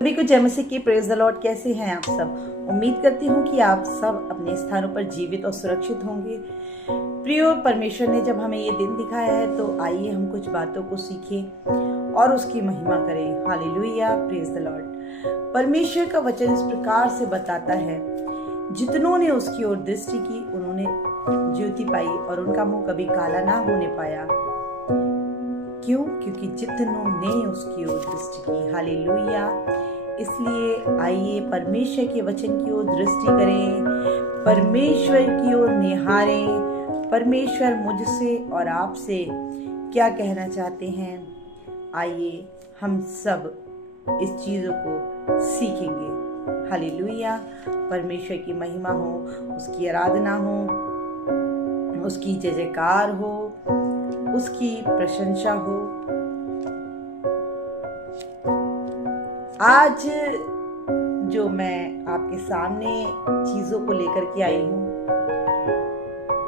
सभी को जय मसीह की। Praise the Lord. कैसे हैं आप सब? उम्मीद करती हूँ कि आप सब अपने स्थानों पर जीवित और सुरक्षित होंगे। प्रिय परमेश्वर ने जब हमें ये दिन दिखाया है तो आइए हम कुछ बातों को सीखें और उसकी महिमा करें। Hallelujah, praise the Lord. परमेश्वर का वचन इस प्रकार से बताता है, जितनों ने उसकी ओर दृष्टि की उन्होंने ज्योति पाई और उनका मुंह कभी काला ना होने पाया। क्यों? क्योंकि जितनों ने उसकी ओर दृष्टि की। हालेलुया। इसलिए आइए परमेश्वर के वचन की ओर दृष्टि करें, परमेश्वर की ओर निहारें। परमेश्वर मुझसे और आपसे क्या कहना चाहते हैं, आइए हम सब इस चीजों को सीखेंगे। हालेलुया। परमेश्वर की महिमा हो, उसकी आराधना हो, उसकी जय जयकार हो, उसकी प्रशंसा हो। आज जो मैं आपके सामने चीजों को लेकर के आई हूँ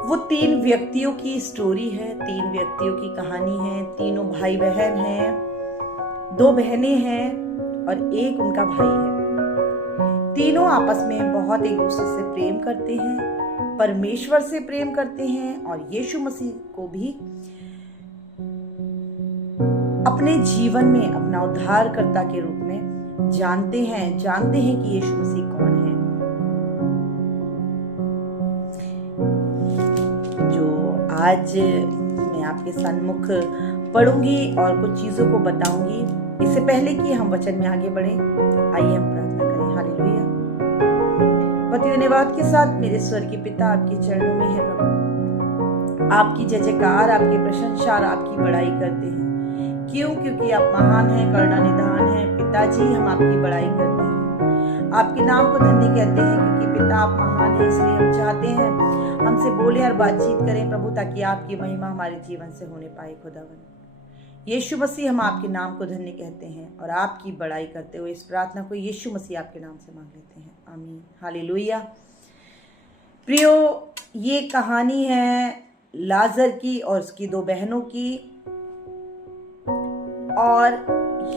वो 3 व्यक्तियों की स्टोरी है, 3 व्यक्तियों की कहानी है। तीनों भाई बहन हैं, 2 बहनें हैं और एक उनका भाई है। तीनों आपस में बहुत एक दूसरे से प्रेम करते हैं, परमेश्वर से प्रेम करते हैं और यीशु मसीह को भी अपने जीवन में अपना उद्धारकर्ता के रूप में जानते हैं कि यीशु मसीह कौन है। जो आज मैं आपके सम्मुख पढ़ूंगी और कुछ चीजों को बताऊंगी, इससे पहले कि हम वचन में आगे बढ़े आइए हम प्रार्थना करें। हालेलुया। पति धन्यवाद के साथ मेरे स्वर्गीय पिता आपके चरणों में है प्रभु, आपकी जय जयकार, आपकी प्रशंसा और आपकी बड़ाई करते हैं। क्यों? क्योंकि आप महान हैं, करुणा निधान हैं। पिताजी, हम आपकी बड़ाई करते हैं, आपके नाम को धन्य कहते हैं क्योंकि पिता आप महान हैं। इसलिए हम चाहते हैं हमसे बोले और बातचीत करें प्रभु, ताकि आपकी महिमा हमारे जीवन से होने पाए। खुदावन यीशु मसीह, हम आपके नाम को धन्य कहते हैं और आपकी बड़ाई करते हुए इस प्रार्थना को यीशु मसीह आपके नाम से मांग लेते हैं, आमीन। हालेलुया। प्रियो, ये कहानी है लाजर की और उसकी 2 बहनों की, और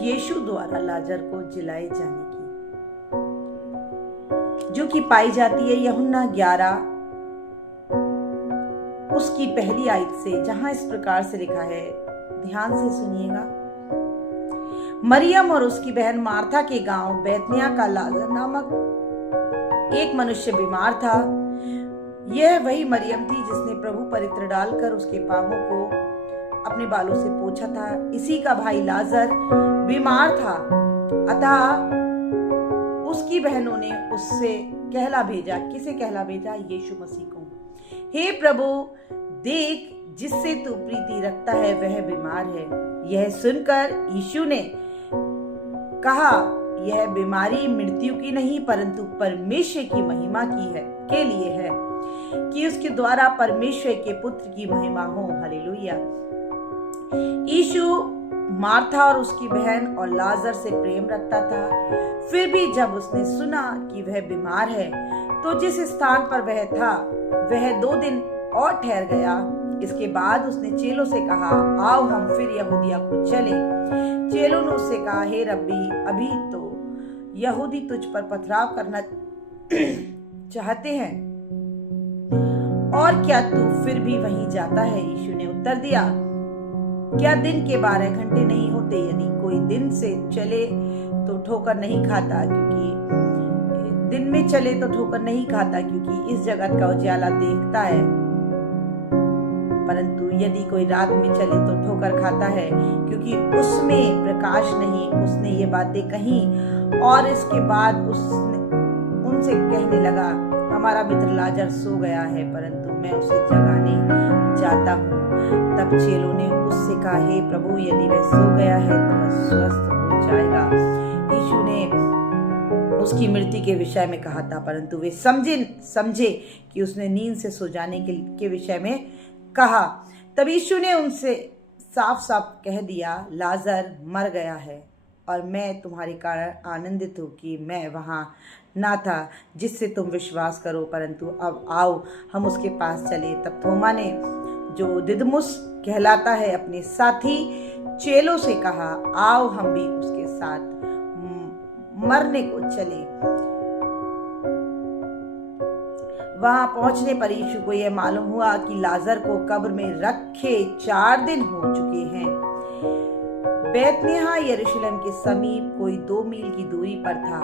यीशु द्वारा लाजर को जिलाए जाने की, जो कि पाई जाती है यूहन्ना 11 उसकी पहली आयत से, जहां इस प्रकार से लिखा है, ध्यान से सुनिएगा। मरियम और उसकी बहन मार्था के गांव बैतनिया का लाजर नामक एक मनुष्य बीमार था। यह वही मरियम थी जिसने प्रभु पर इत्र डालकर उसके पांवों को अपने बालों से पोंछा था। इसी का भाई लाजर बीमार था, अतः उसकी बहनों ने उससे कहला भेजा। किसे कहला भेजा? यीशु मसीह को। हे प्रभु, देख, जिससे तू प्रीति रखता है वह बीमार है। यह सुनकर यीशु ने कहा, यह बीमारी मृत्यु की नहीं परंतु परमेश्वर की महिमा की है, के लिए है, कि उसके द्वारा परमेश्वर के पुत्र की महिमा हो। हालेलुया। यीशु मार्था और उसकी बहन और लाजर से प्रेम रखता था। फिर भी जब उसने सुना कि वह बीमार है तो जिस स्थान पर वह था वह 2 दिन और ठहर गया। इसके बाद उसने चेलों से कहा, आओ हम फिर यहूदिया को चलें। चेलों ने उससे कहा, हे रब्बी, अभी तो यहूदी तुझ पर पथराव करना चाहते हैं और क्या तू फिर भी वहीं जाता है? यीशु ने उत्तर दिया, क्या दिन के 12 घंटे नहीं होते? यदि कोई दिन से चले तो ठोकर नहीं खाता, क्योंकि दिन में चले तो ठोकर नहीं खाता, क्योंकि इस जगत का उजाला देखता है, परंतु यदि कोई रात में चले तो ठोकर खाता है, क्योंकि उसमें प्रकाश नहीं। उसने ये बातें कही और इसके बाद उनसे कहने लगा, हमारा मित्र लाजर सो गया है, परंतु मैं उसे जगाने जाता हूँ। तब चेलों ने उससे कहा, हे प्रभु, यदि वह सो गया है तो वह स्वस्थ हो जाएगा। यीशु ने उसकी मृत्यु के विषय में कहा था, परंतु वे समझे कि उसने नींद से सो जाने के विषय में कहा। तब यीशु ने उनसे साफ साफ कह दिया, लाजर मर गया है और मैं तुम्हारे कारण आनंदित हूँ कि मैं वहाँ ना था, जिससे तुम विश्वास करो, परंतु अब आओ हम उसके पास चले। तब थोमा ने, जो दिदमुस कहलाता है, अपने साथी चेलों से कहा, आओ हम भी उसके साथ मरने को चले। वहां पहुंचने पर यीशु को यह मालूम हुआ कि लाजर को कब्र में रखे 4 दिन हो चुके हैं। बैतनिय्याह यरूशलेम के समीप कोई 2 मील की दूरी पर था।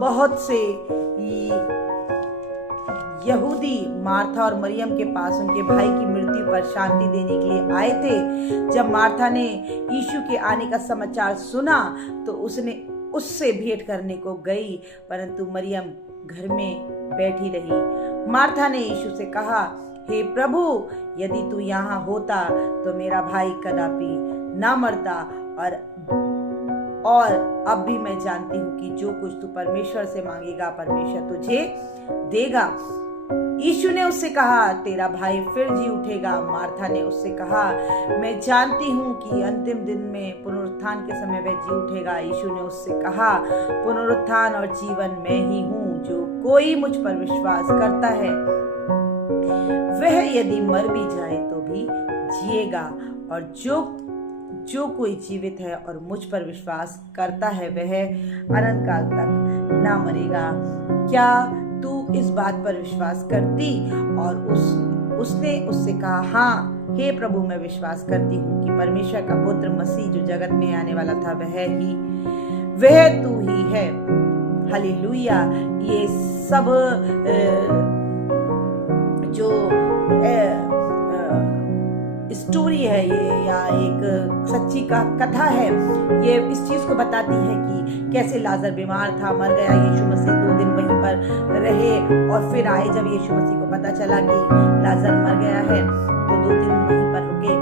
बहुत से यहूदी मार्था और मरियम के पास उनके भाई की मृत्यु पर शांति देने के लिए आए थे। जब मार्था ने यीशु के आने का समाचार सुना तो उसने उससे भेंट करने को गई, परंतु मरियम घर में बैठी रही। मार्था ने यीशु से कहा, हे प्रभु, यदि तू यहाँ होता तो मेरा भाई कदापि ना मरता। और अब भी मैं जानती हूँ कि जो कुछ तू परमेश्वर से मांगेगा परमेश्वर तुझे देगा। यीशु ने उससे कहा, तेरा भाई फिर जी उठेगा। मार्था ने उससे कहा, मैं जानती हूँ कि अंतिम दिन में पुनरुत्थान के समय वह जी उठेगा। यीशु ने उससे कहा, पुनरुत्थान और जीवन मैं ही हूँ। जो कोई मुझ पर विश्वास करता है वह यदि मर भी जाए तो भी जिएगा, और जो कोई जीवित है और मुझ पर विश्वास करता है वह अनंत काल तक ना मरेगा। क्या तू इस बात पर विश्वास करती? और उसने उससे कहा, हाँ हे प्रभु, मैं विश्वास करती हूँ कि परमेश्वर का पुत्र मसीह जो जगत में आने वाला था वह तू ही है। हालेलुया। ये सब जो स्टोरी है ये या एक सच्ची कथा है, ये इस चीज को बताती है कि कैसे लाजर बीमार था, मर गया। यीशु मसीह 2 दिन वहीं पर रहे और फिर आए। जब यीशु मसीह को पता चला कि लाजर मर गया है तो 2 दिन वहीं पर रुके।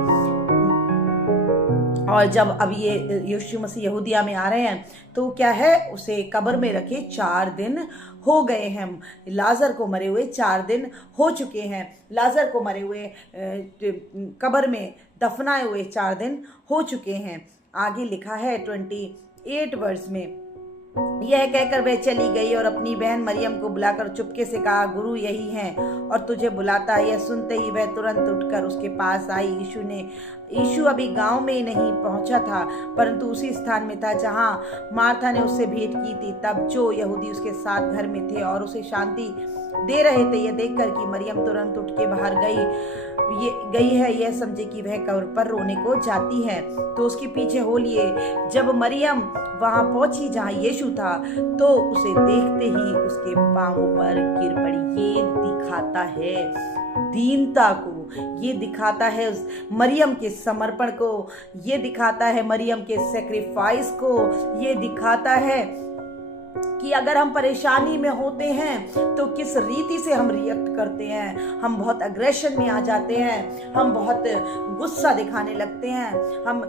और जब अब ये यीशु मसीह यहूदिया में आ रहे हैं तो क्या है, उसे कब्र में रखे 4 दिन हो गए हैं। लाजर को मरे हुए 4 दिन हो चुके हैं। लाजर को मरे हुए कब्र में दफनाए हुए 4 दिन हो चुके हैं। आगे लिखा है 28 वर्ष में, यह कहकर वह चली गई और अपनी बहन मरियम को बुलाकर चुपके से कहा, गुरु यही है और तुझे बुलाता है। यह सुनते ही वह तुरंत उठकर उसके पास आई। यीशु अभी गांव में नहीं पहुंचा था, परंतु उसी स्थान में था जहां मार्था ने उससे भेंट की थी। तब जो यहूदी उसके साथ घर में थे और उसे शांति दे रहे थे, यह देखकर कि मरियम तुरंत उठ के बाहर गई है, यह समझे कि वह कब्र पर रोने को जाती है, तो उसके पीछे हो लिए। जब मरियम वहां पहुंची जहां यीशु था तो उसे देखते ही उसके पांवों पर गिर पड़ी। ये दिखाता है दीनता को, ये दिखाता है उस मरियम के समर्पण को, ये दिखाता है मरियम के सेक्रीफाइस को, ये दिखाता है कि अगर हम परेशानी में होते हैं तो किस रीति से हम रिएक्ट करते हैं। हम बहुत अग्रेशन में आ जाते हैं, हम बहुत गुस्सा दिखाने लगते हैं, हम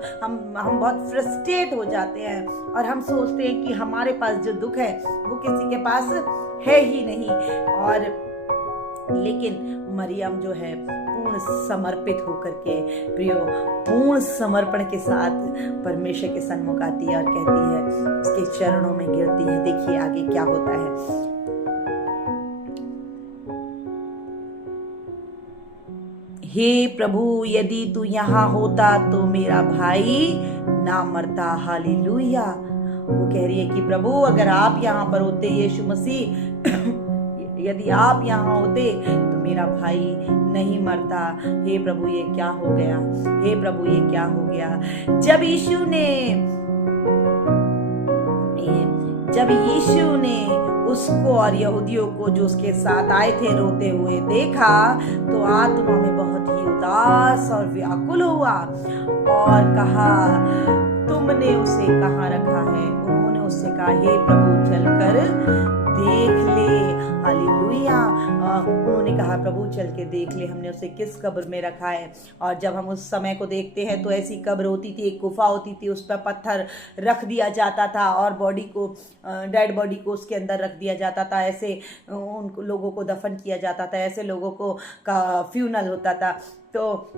बहुत फ्रस्ट्रेट हो जाते हैं और हम सोचते हैं कि हमारे पास जो दुख है वो किसी के पास है ही नहीं। और लेकिन मरियम जो है पूर्ण समर्पित होकर के, प्रियो, पूर्ण समर्पण के साथ परमेश्वर के सन्मुख आती है और कहती है, उसके चरणों में गिरती है। देखिए आगे क्या होता है। हे प्रभु, यदि तू यहाँ होता तो मेरा भाई ना मरता। हालेलुया। वो कह रही है कि प्रभु, अगर आप यहाँ पर होते, यीशु मसीह यदि आप यहाँ होते तो मेरा भाई नहीं मरता। हे प्रभु, ये क्या हो गया? हे प्रभु, ये क्या हो गया? जब यीशु ने उसको और यहूदियों को जो उसके साथ आए थे रोते हुए देखा तो आत्मा में बहुत ही उदास और व्याकुल हुआ और कहा, तुमने उसे कहाँ रखा है? उन्होंने उससे कहा, हे प्रभु, चलकर देख ले। हालेलुया। उन्होंने कहा, प्रभु चल के देख ले, हमने उसे किस कब्र में रखा है। और जब हम उस समय को देखते हैं तो ऐसी कब्र होती थी, एक गुफा होती थी, उस पर पत्थर रख दिया जाता था और डेड बॉडी को उसके अंदर रख दिया जाता था। ऐसे उन लोगों को दफन किया जाता था, ऐसे लोगों को का फ्यूनल होता था। तो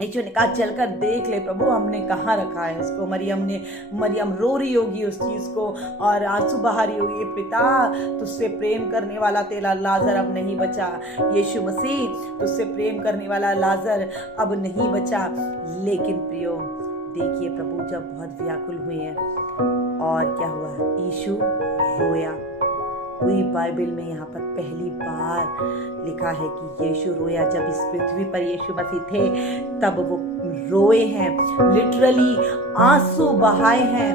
यीशु ने कहा, चलकर देख ले प्रभु, हमने कहाँ रखा है उसको। मरियम रो रही होगी उस चीज को और आंसू बहा रही होगी, पिता, तुझसे प्रेम करने वाला तेरा लाजर अब नहीं बचा। यीशु मसीह, तुझसे प्रेम करने वाला लाजर अब नहीं बचा। लेकिन प्रियो, देखिए प्रभु जब बहुत व्याकुल हुए हैं और क्या हुआ, यीशु रोया। पूरी बाइबल में यहाँ पर पहली बार लिखा है कि यीशु रोया। जब इस पृथ्वी पर यीशु मसीह थे तब वो रोए हैं, लिटरली आंसू बहाए हैं।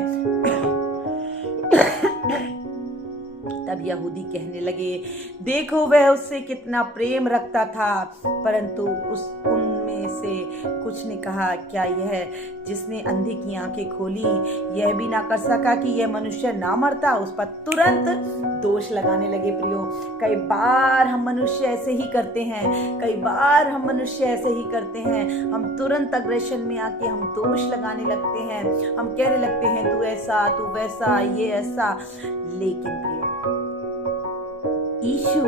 तब यहूदी कहने लगे, देखो वह उससे कितना प्रेम रखता था। परंतु उनमें से कुछ ने कहा, क्या यह जिसने अंधे की आंखें खोली यह भी ना कर सका कि यह मनुष्य ना मरता? उस पर तुरंत दोष लगाने लगे। प्रियो, कई बार हम मनुष्य ऐसे ही करते हैं, कई बार हम मनुष्य ऐसे ही करते हैं। हम तुरंत अग्रेशन में आके हम दोष लगाने लगते हैं, हम कहने लगते हैं तू ऐसा, तू वैसा, ये ऐसा। लेकिन प्रियो, यीशु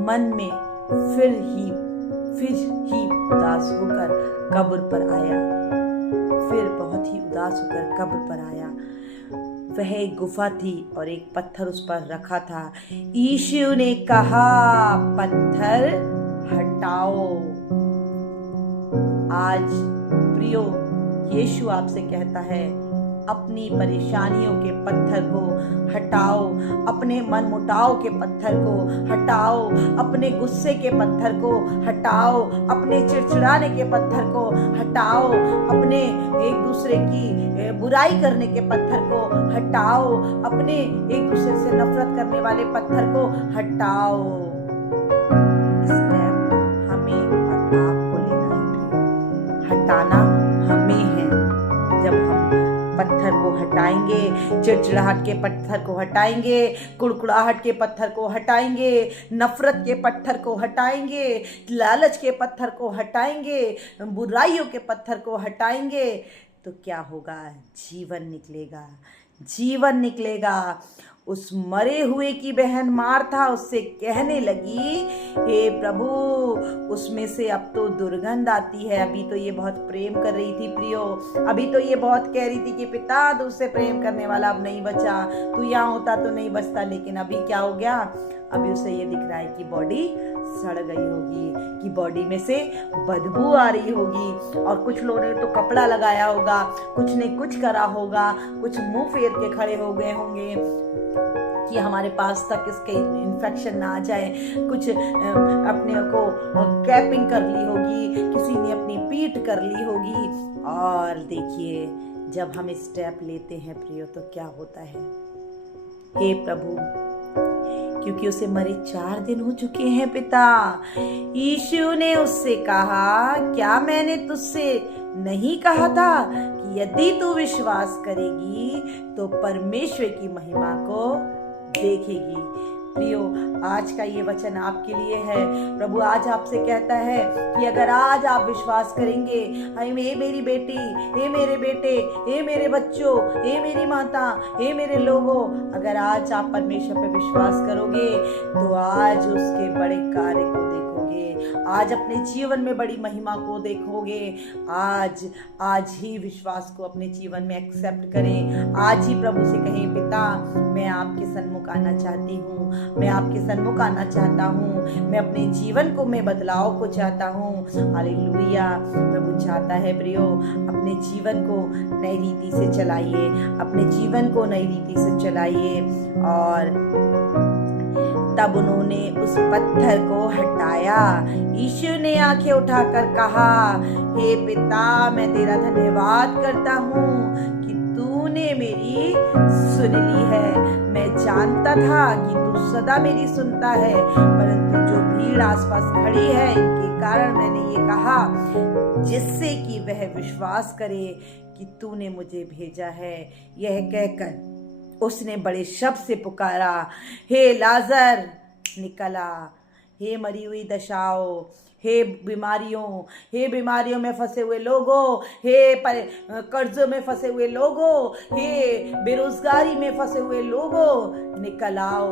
मन में फिर ही उदास होकर कब्र पर आया। फिर बहुत ही उदास होकर कब्र पर आया। वह एक गुफा थी और एक पत्थर उस पर रखा था। यीशु ने कहा, पत्थर हटाओ। आज प्रियो, यीशु आपसे कहता है, अपनी परेशानियों के पत्थर को हटाओ, अपने मनमुटाव के पत्थर को हटाओ, अपने गुस्से के पत्थर को हटाओ, अपने चिड़चिड़ाने के पत्थर को हटाओ, अपने एक दूसरे की बुराई करने के पत्थर को हटाओ, अपने एक दूसरे से नफरत करने वाले पत्थर को हटाओ। स्टेप हमें और आपको लेना है, हटाना हमें है। जब हम पत्थर को हटाएंगे, चिड़चिड़ाहट के पत्थर को हटाएंगे, कुड़कुड़ाहट के पत्थर को हटाएंगे, नफरत के पत्थर को हटाएंगे, लालच के पत्थर को हटाएंगे, बुराइयों के पत्थर को हटाएंगे, तो क्या होगा? जीवन निकलेगा, जीवन निकलेगा। उस मरे हुए की बहन मार्था उससे कहने लगी, हे प्रभु, उसमें से अब तो दुर्गंध आती है। अभी तो ये बहुत प्रेम कर रही थी प्रियो, अभी तो ये बहुत कह रही थी कि पिता तुझसे प्रेम करने वाला अब नहीं बचा, तू यहाँ होता तो नहीं बचता। लेकिन अभी क्या हो गया? अभी उसे ये दिख रहा है कि बॉडी सड़ गई होगी, कि बॉडी में से बदबू आ रही होगी, और कुछ लोगों ने तो कपड़ा लगाया होगा, कुछ ने कुछ करा होगा, कुछ मुंह फेर के खड़े हो गए होंगे कि हमारे पास तक इसके इन्फेक्शन ना आ जाए। कुछ अपने को कैपिंग कर ली होगी, किसी ने अपनी पीठ कर ली होगी। और देखिए, जब हम स्टेप लेते हैं प्रियो तो क्या होता है? हे प्रभु, क्योंकि उसे मरे 4 दिन हो चुके हैं पिता। यीशु ने उससे कहा, क्या मैंने तुझसे नहीं कहा था कि यदि तू विश्वास करेगी तो परमेश्वर की महिमा को देखेगी? प्रियो, आज का ये वचन आपके लिए है। प्रभु आज आपसे कहता है कि अगर आज आप विश्वास करेंगे, हे मेरी बेटी, हे मेरे बेटे, हे मेरे बच्चों, हे मेरी माता, हे मेरे लोगों, अगर आज आप परमेश्वर पे विश्वास करोगे तो आज उसके बड़े कार्य को देखोगे, आज अपने जीवन में बड़ी महिमा को देखोगे। आज ही विश्वास को अपने जीवन में एक्सेप्ट करें। आज ही प्रभु से कहें, पिता मैं आपके सन्मुख आना चाहती हूँ, मैं आपके सन्मुख आना चाहता हूँ, मैं अपने जीवन को, मैं बदलाव को चाहता हूँ। हालेलुया। प्रभु चाहता है प्रियो, अपने जीवन को नई रीति से चलाइए, अपने जीवन को नई रीति से चलाइए। और तब उन्होंने उस पत्थर को हटाया। यीशु ने आंखें उठाकर कहा, हे पिता, मैं तेरा धन्यवाद करता हूँ कि तूने मेरी सुन ली है। मैं जानता था कि तू सदा मेरी सुनता है, परंतु जो भीड़ आसपास खड़ी है इनके कारण मैंने ये कहा, जिससे कि वह विश्वास करे कि तूने मुझे भेजा है। यह कहकर उसने बड़े शब्द से पुकारा, हे लाजर निकल आ। हे मरी हुई दशाओं, हे बीमारियों में फंसे हुए लोगों, हे कर्जों में फंसे हुए लोगों, हे बेरोजगारी में फंसे हुए लोगों, निकल आओ।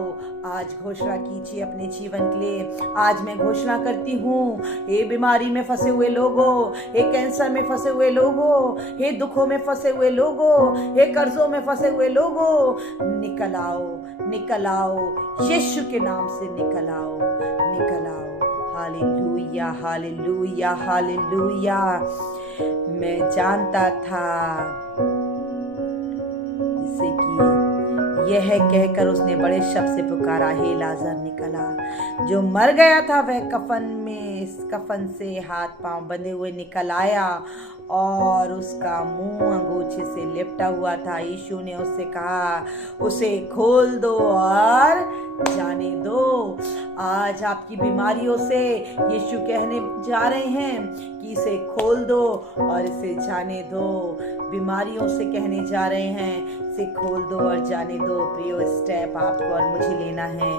आज घोषणा कीजिए अपने जीवन के लिए। आज मैं घोषणा करती हूँ, हे बीमारी में फंसे हुए लोगों, हे कैंसर में फंसे हुए लोगों, हे दुखों में फंसे हुए लोगों, हे कर्जों में फंसे हुए लोगों, निकल आओ, निकल आओ, यीशु के नाम से निकल आओ, निकल आओ। Hallelujah, hallelujah, hallelujah. मैं जानता था, जैसे कि यह कहकर उसने बड़े शब्द से पुकारा, हे लाजर निकला। जो मर गया था वह कफन से हाथ पांव बंधे हुए निकल आया और उसका मुंह अंगूछे से लिपटा हुआ था। यीशु ने उससे कहा, उसे खोल दो और जाने दो। आज आपकी बीमारियों से यीशु कहने जा रहे हैं कि इसे खोल दो और इसे जाने दो। बीमारियों से कहने जा रहे हैं, इसे खोल दो और जाने दो। प्रियो, स्टेप आपको और मुझे लेना है,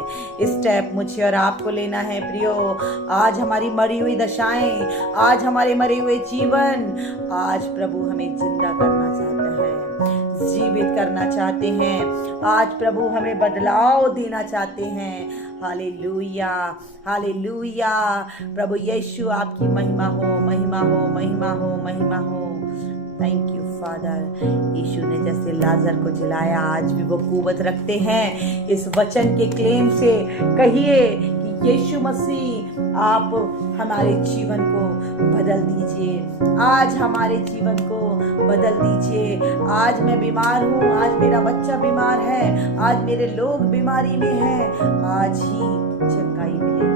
स्टेप मुझे और आपको लेना है। प्रियो, आज हमारी मरी हुई दशाएं, आज हमारे मरे हुए जीवन, आज प्रभु हमें जिंदा करना चाहता है, जीवित करना चाहते हैं। आज प्रभु हमें बदलाव देना चाहते हैं। Hallelujah, hallelujah. प्रभु यीशु आपकी महिमा हो, महिमा हो, महिमा हो, महिमा हो। Thank you father. यीशु ने जैसे लाजर को जिलाया, आज भी वो कुवत रखते हैं। इस वचन के क्लेम से कहिए कि यीशु मसीह आप हमारे जीवन को बदल दीजिए, आज हमारे जीवन को बदल दीजिए। आज मैं बीमार हूँ, आज मेरा बच्चा बीमार है, आज मेरे लोग बीमारी में हैं, आज ही चंगाई मिलेगी।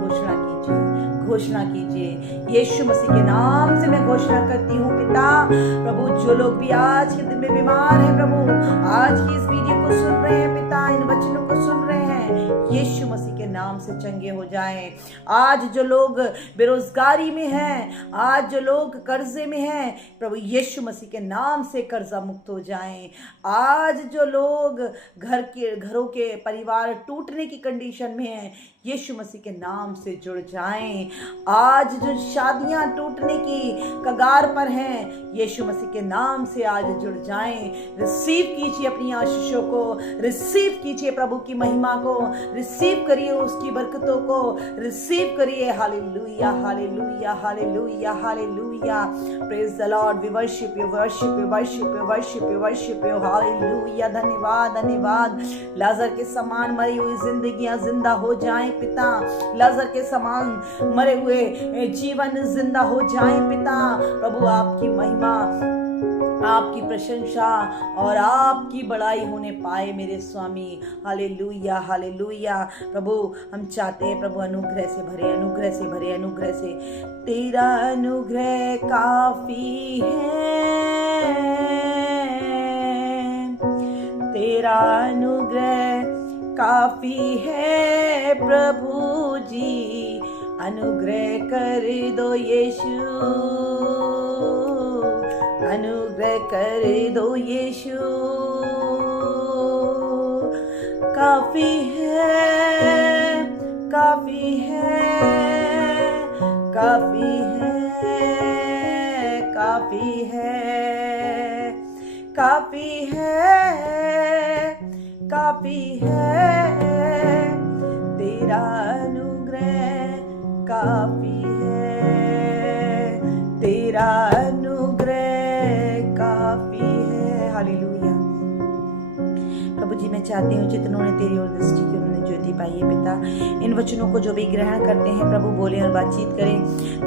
घोषणा कीजिए, घोषणा कीजिए। यीशु मसीह के नाम से मैं घोषणा करती हूँ पिता, प्रभु जो लोग भी आज के दिन में बीमार हैं, प्रभु आज की इस वीडियो को सुन रहे हैं पिता, इन वचनों को सुन रहे हैं, यीशु मसीह के नाम से चंगे हो जाएं। आज जो लोग बेरोजगारी में हैं, आज जो लोग कर्जे में हैं, प्रभु यीशु मसीह के नाम से कर्जा मुक्त हो जाएं। आज जो लोग घरों के परिवार टूटने की कंडीशन में हैं, यीशु मसीह के नाम से जुड़ जाएं। आज जो शादियां टूटने की कगार पर हैं, यीशु मसीह के नाम से आज जुड़ जाएं। रिसीव कीजिए अपनी आशीषों को, रिसीव कीजिए प्रभु की महिमा को, रिसीव करिए उसकी बरकतों को, रिसीव करिए। Hallelujah, hallelujah, hallelujah, hallelujah. Praise the Lord. We worship you, worship you, worship you, worship you, worship you. Hallelujah. धन्यवाद, धन्यवाद। लाजर के समान मरी हुई जिंदगियां जिंदा हो जाएं पिता, लाजर के समान मरे हुए जीवन जिंदा हो जाएं पिता। प्रभु आपकी महिमा, आपकी प्रशंसा और आपकी बड़ाई होने पाए मेरे स्वामी। Hallelujah, hallelujah. प्रभु हम चाहते हैं प्रभु अनुग्रह से भरे, अनुग्रह से भरे, अनुग्रह से। तेरा अनुग्रह काफी है, तेरा अनुग्रह काफी है प्रभु जी, अनुग्रह कर दो यीशु, अनुग्रह कर दो यीशु। काफी है, काफी है, काफी है, काफी है, काफी है, काफी है। तेरा अनुग्रह काफी है, तेरा अनुग्रह काफी है। हालेलुया। प्रभु जी मैं चाहती हूँ जितनों ने तेरी ओर दृष्टि की उन्होंने ज्योति पाई है पिता, इन वचनों को जो भी ग्रहण करते हैं प्रभु बोले और बातचीत करें,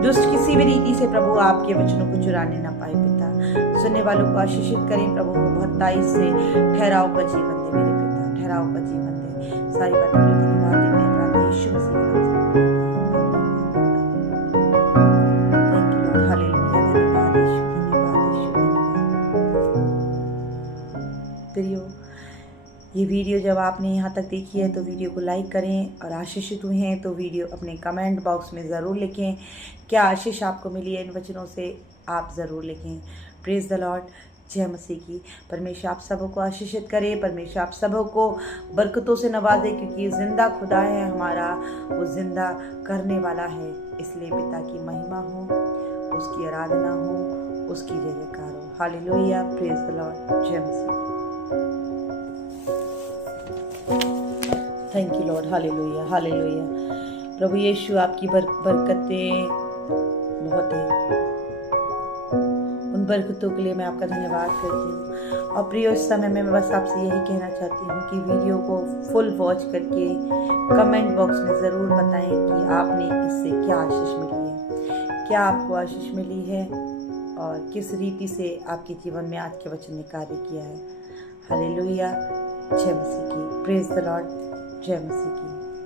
दुष्ट किसी भी रीति से प्रभु आपके वचनों को चुराने ना पाए पिता। सुनने वालों को आशीषित करें प्रभु, बहुताई से ठहराव का जीवन दे मेरे पिता, ठहराव का जीवन दे। सारी बातों के लिए धन्यवाद देते हैं प्रार्थना यीशु मसीह के नाम से। Thank you lord. हालेलुया। धन्यवाद यीशु, धन्यवाद यीशु, धन्यवाद। प्रियो, ये वीडियो जब आपने यहाँ तक देखी है तो वीडियो को लाइक करें और आशीषित हुए हैं तो वीडियो अपने कमेंट बॉक्स में ज़रूर लिखें। क्या आशीष आपको मिली है इन वचनों से, आप ज़रूर लिखें। Praise the lord. जय मसीह की। परमेश्वर आप सबों को आशीषित करे, परमेश्वर आप सबों को बरकतों से नवाजे, क्योंकि जिंदा खुदा है हमारा, वो जिंदा करने वाला है। इसलिए पिता की महिमा हो, उसकी आराधना हो, उसकी जय जयकार हो। हालेलुया। Praise the lord. जय मसीह। Thank you lord. Hallelujah, hallelujah. प्रभु यीशु आपकी बरकतें बहुत है, उन बरकतों के लिए मैं आपका धन्यवाद करती हूँ। और प्रियो, इस समय में मैं बस आपसे यही कहना चाहती हूँ कि वीडियो को फुल वॉच करके कमेंट बॉक्स में ज़रूर बताएं कि आपने इससे क्या आशीष मिली है, क्या आपको आशीष मिली है और किस रीति से आपके जीवन में आज के वचन ने कार्य किया है। हालेलुया। जय मसीह की। Praise the lord. जय मसीह की।